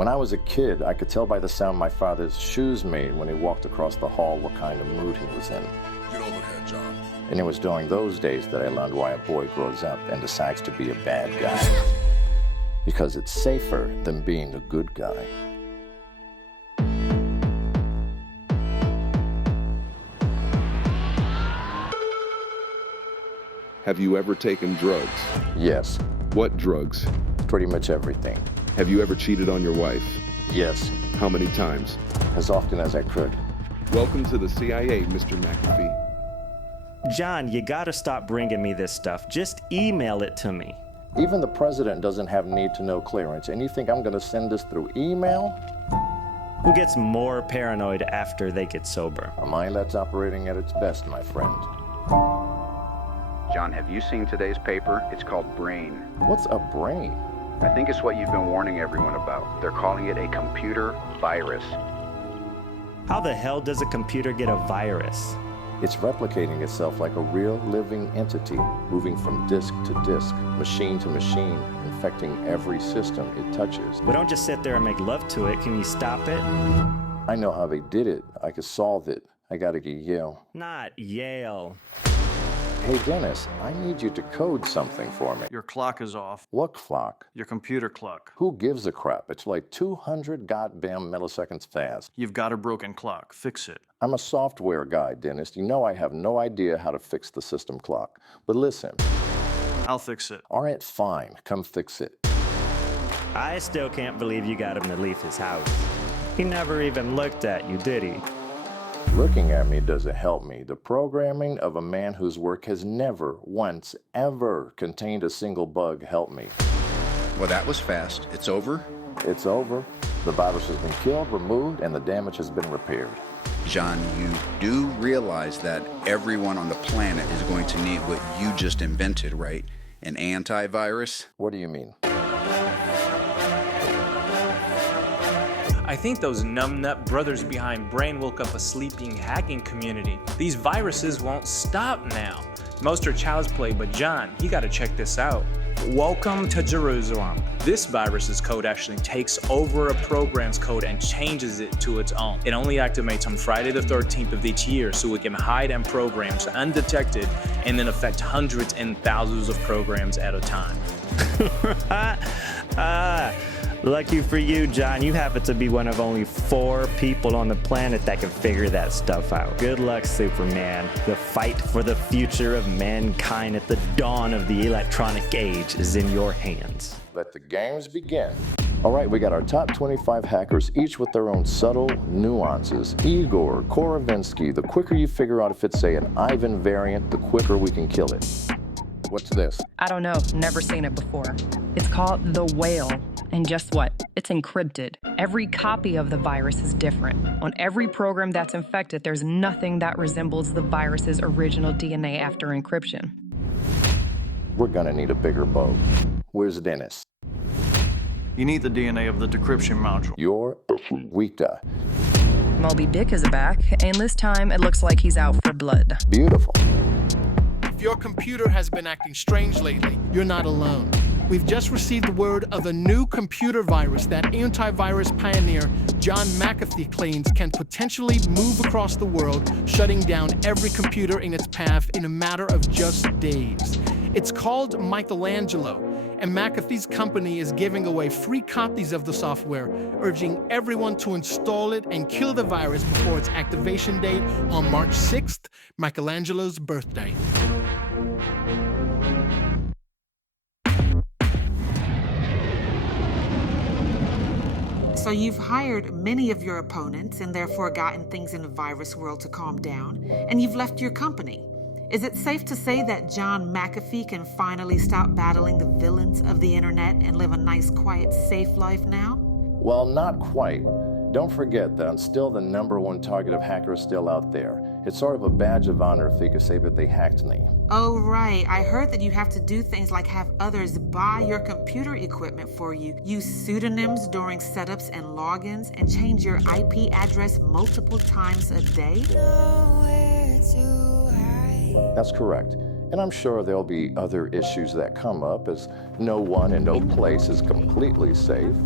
When I was a kid, I could tell by the sound my father's shoes made when he walked across the hall what kind of mood he was in. Get over here, John. And it was during those days that I learned why a boy grows up and decides to be a bad guy. Because it's safer than being a good guy. Have you ever taken drugs? Yes, What drugs? pretty much everything. Have you ever cheated on your wife? Yes, How many times? as often as I could. Welcome to the CIA, Mr. McAfee. John, you gotta stop bringing me this stuff. Just email it to me. Even the president doesn't have need-to-know clearance, and you think I'm gonna send this through email? Who gets more paranoid after they get sober? A mind that's operating at its best, my friend. John, have you seen today's paper? It's called Brain. What's a brain? I think it's what you've been warning everyone about. They're calling it a computer virus. How the hell does a computer get a virus? It's replicating itself like a real living entity, moving from disk to disk, machine to machine, infecting every system it touches. We don't just sit there and make love to it. Can you stop it? I know how they did it. I could solve it. I gotta get Yale. Not Yale. Hey, Dennis, I need you to code something for me. Your clock is off. What clock? Your computer clock. Who gives a crap? It's like 200 goddamn milliseconds fast. You've got a broken clock. Fix it. I'm a software guy, Dennis. You know I have no idea how to fix the system clock. But listen. I'll fix it. All right, fine. Come fix it. I still can't believe you got him to leave his house. He never even looked at you, did he? Looking at me doesn't help me. The programming of a man whose work has never, once, ever contained a single bug helped me. Well, that was fast. It's over? It's over. The virus has been killed, removed, and the damage has been repaired. John, you do realize that everyone on the planet is going to need what you just invented, right? An antivirus? What do you mean? I think those numbnut brothers behind Brain woke up a sleeping hacking community. These viruses won't stop now. Most are child's play, but John, you gotta check this out. Welcome to Jerusalem. This virus's code actually takes over a program's code and changes it to its own. It only activates on Friday the 13th of each year, so it can hide and programs undetected and then affect hundreds and thousands of programs at a time. Lucky for you, John, you happen to be one of only 4 people on the planet that can figure that stuff out. Good luck, Superman. The fight for the future of mankind at the dawn of the electronic age is in your hands. Let the games begin. All right, we got our top 25 hackers, each with their own subtle nuances. Igor Korovinsky, the quicker you figure out if it's, say, an Ivan variant, the quicker we can kill it. What's this? I don't know, never seen it before. It's called the Whale. And guess what? It's encrypted. Every copy of the virus is different. On every program that's infected, there's nothing that resembles the virus's original DNA after encryption. We're gonna need a bigger bow. Where's Dennis? You need the DNA of the decryption module. You're Wita. Moby Dick is back, and this time it looks like he's out for blood. Beautiful. If your computer has been acting strange lately, you're not alone. We've just received word of a new computer virus that antivirus pioneer John McAfee claims can potentially move across the world, shutting down every computer in its path in a matter of just days. It's called Michelangelo, and McAfee's company is giving away free copies of the software, urging everyone to install it and kill the virus before its activation date on March 6th, Michelangelo's birthday. So you've hired many of your opponents and therefore gotten things in the virus world to calm down, and you've left your company. Is it safe to say that John McAfee can finally stop battling the villains of the internet and live a nice, quiet, safe life now? Well, not quite. Don't forget that I'm still the #1 target of hackers still out there. It's sort of a badge of honor if they could say that they hacked me. Oh, right. I heard that you have to do things like have others buy your computer equipment for you, use pseudonyms during setups and logins, and change your IP address multiple times a day? That's correct. And I'm sure there'll be other issues that come up, as no one and no place is completely safe.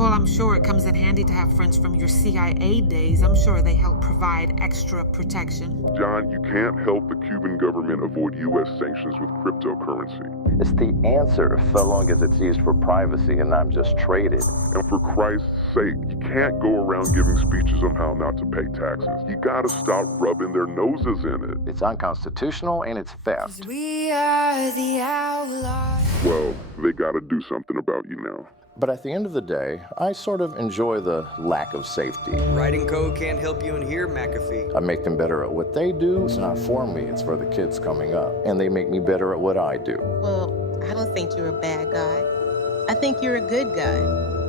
Well, I'm sure it comes in handy to have friends from your CIA days. I'm sure they help provide extra protection. John, you can't help the Cuban government avoid U.S. sanctions with cryptocurrency. It's the answer, so long as it's used for privacy and I'm just traded. And for Christ's sake, you can't go around giving speeches on how not to pay taxes. You gotta stop rubbing their noses in it. It's unconstitutional and it's theft. We are the outlaws. Well, they gotta do something about you now. But at the end of the day, I sort of enjoy the lack of safety. Writing code can't help you in here, McAfee. I make them better at what they do. It's not for me, it's for the kids coming up. And they make me better at what I do. Well, I don't think you're a bad guy. I think you're a good guy.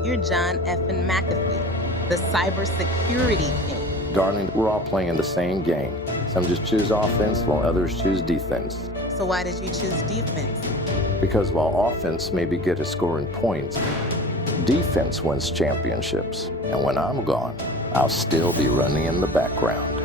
You're John effing McAfee, the cybersecurity king. Darling, we're all playing the same game. Some just choose offense while others choose defense. So why did you choose defense? Because while offense may be good at scoring points, defense wins championships. And when I'm gone, I'll still be running in the background.